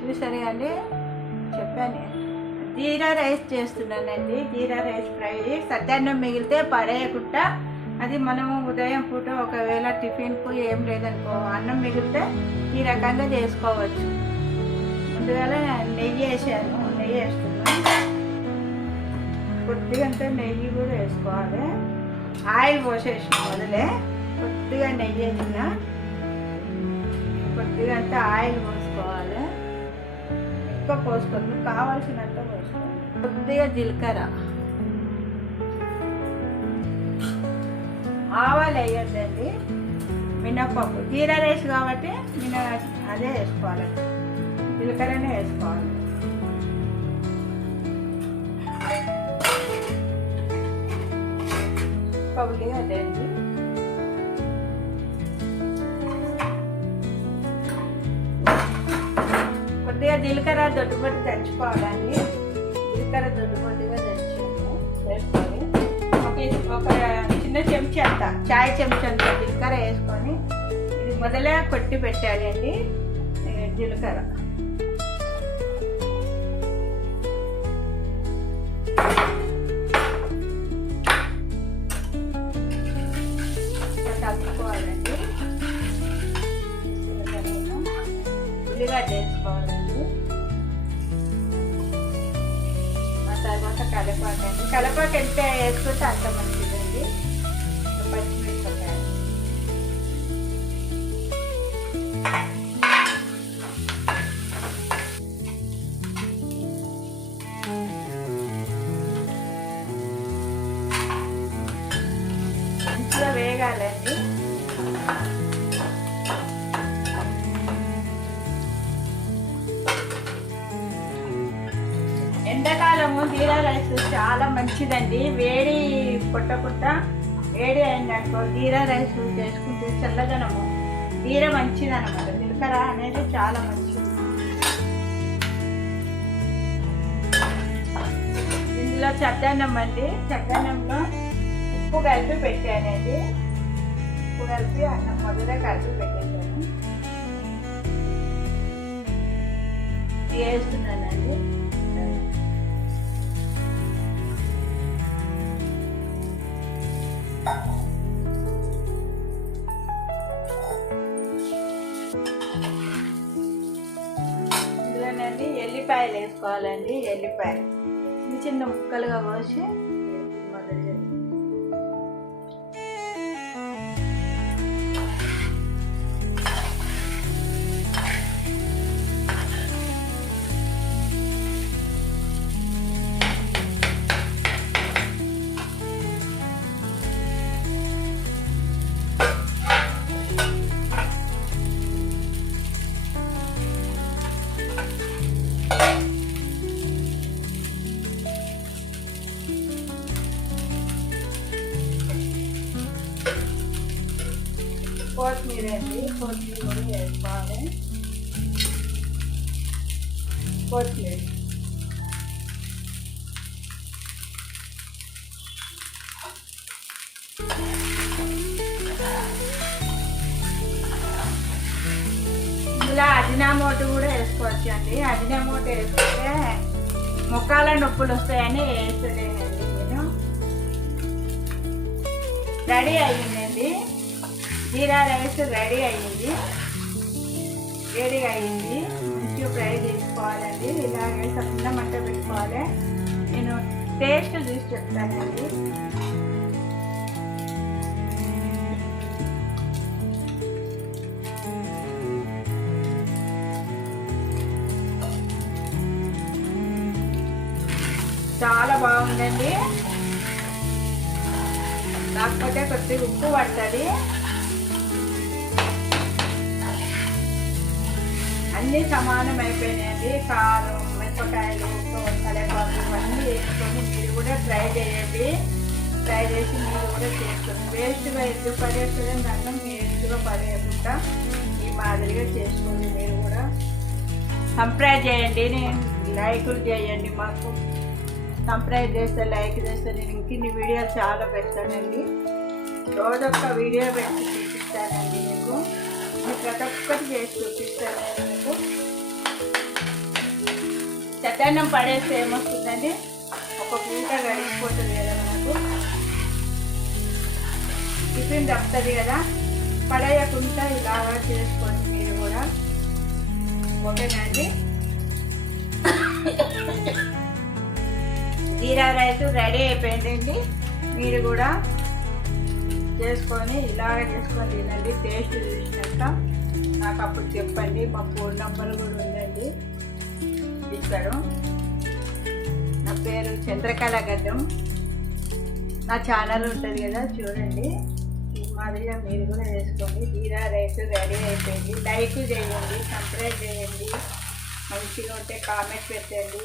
చూసారు కానీ చెప్పాను, జీరా రైస్ చేస్తున్నానండి. జీరా రైస్ ఫ్రై. సత్యాన్నం మిగిలితే పడేయకుండా అది మనము ఉదయం పూట ఒకవేళ టిఫిన్కు ఏం లేదనుకో అన్నం మిగిలితే ఈ రకంగా చేసుకోవచ్చు. ముందుగా నెయ్యి వేసాను, నెయ్యి వేస్తున్నాను. కొద్దిగా నెయ్యి కూడా వేసుకోవాలి. ఆయిల్ పోసేసిన మొదలే కొద్దిగా నెయ్యి వేసిన, కొద్దిగా ఆయిల్ పోసుకోవాలి. ఎక్కువ పోసుకోవద్దు, కావాల్సినంత పోసుకోవాలి. కొద్దిగా జీలకర్ర, ఆవాలు వేయొద్దండి. మినప్పప్పు, జీరా రైస్ కాబట్టి అదే వేసుకోవాలి, జీలకర్రనే వేసుకోవాలి. కొద్దిగా అదేంటి కొద్దిగా జీలకర్ర దొడ్డుపొట్టి దంచుకోవాలండి. జీలకర్ర దొడ్డుపొట్టిగా దంచాము వేసుకొని ఒక చిన్న చెంచా అంత, చాయ్ చెంచా అంత జీలకర్ర వేసుకొని ఇది మొదలే కొట్టి పెట్టానండి. జీలకర్ర కలుపుకోవాలండి. ఉల్లిగడ్డ వేసుకోవాలండి. ఆ తర్వాత కలపాకండి. కలపాకు ఎంత వేసుకుంటే అంత మంచిదండి. పచ్చిమిరపకాయలు, మంచిగా వేగాలండి. ఎండాకాలము జీరా రైస్ చాలా మంచిదండి. వేడి కొట్టకుండా వేడి అయిందనుకో జీరా రైస్ చేసుకుంటే చల్లదనము జీర మంచిది అనమాట. జీలకర్ర అనేది చాలా మంచిది. ఇందులో చద్దన్నం అండి. చద్దన్నంలో ఉప్పు కలిపి పెట్టానండి. ఉప్పు కలిపి అన్నం మొదలే కలిపి పెట్టేసాను. వేస్తున్నానండి. ఇందులోనండి ఎల్లిపాయలు వేసుకోవాలండి. ఎల్లిపాయలు చిన్న చిన్న ముక్కలుగా కోసి మొదలు కొత్తిమీర అండి. కొత్తిమీర కూడా వేసుకోవాలి. కొత్తిమీర ఇందులో అజినామోటో కూడా వేసుకోవచ్చు అండి. అజినామోటో వేసుకుంటే మొక్కల నొప్పులు వస్తాయని వేస్తలేనండి నేను. రెడీ అయ్యిందండి. జీరా రైస్ రెడీ అయ్యింది. వేడిగా అయ్యింది. మంచిగా ఫ్రై చేసుకోవాలండి. ఇలాగే సన్న మంట పెట్టుకోవాలి. నేను టేస్ట్ చూసి చెప్తానండి. చాలా బాగుందండి. కాకపోతే కొద్దిగా ఉప్పు పడుతుంది. అన్నీ సమానం అయిపోయినాయండి. కారం, మిరపకాయలు, కరివేపాకు ఇవన్నీ వేసుకొని మీరు కూడా ట్రై చేయండి. ట్రై చేసి మీరు కూడా చేసుకోండి. వేస్ట్గా ఎందుకు పడేస్తుంది అన్నం వేస్ట్గా పడేయకుండా ఈ మాదిరిగా చేసుకోండి. మీరు కూడా సబ్స్క్రైబ్ చేయండి. లైకులు చేయండి. మాకు సబ్స్క్రైబ్ చేస్తే లైక్ చేస్తే నేను ఇంకిన్ని వీడియోలు చాలా పెడతానండి. రోజొక్క వీడియో పెట్టి చూపిస్తానండి. మీకు ప్రతి ఒక్కటి చేసి చూపిస్తానండి మీకు. చద్దన్నం పడేస్తే ఏమొస్తుందండి, ఒక పూట గడిచిపోతుంది కదా మనకు, టిఫిన్ తప్పుతుంది కదా. పడేయకుండా ఇలాగా చేసుకోండి మీరు కూడా, ఓకేనండి. జీరా రైస్ రెడీ అయిపోయిందండి. మీరు కూడా చేసుకొని ఇలాగ చేసుకొని తినండి. టేస్ట్ చూసినాక నాకు అప్పుడు చెప్పండి. మా ఫోన్ నెంబర్ కూడా ఉందండి, ఇస్తాను. నా పేరు చంద్రకళ గడ్డం. నా ఛానల్ ఉంటుంది కదా, చూడండి. ఈ మాదిరిగా మీరు కూడా చేసుకోండి. జీరా రైస్ రెడీ అయిపోయింది. లైక్ చేయండి, సబ్స్క్రైబ్ చేయండి, మంచిగా ఉంటే కామెంట్ పెట్టండి.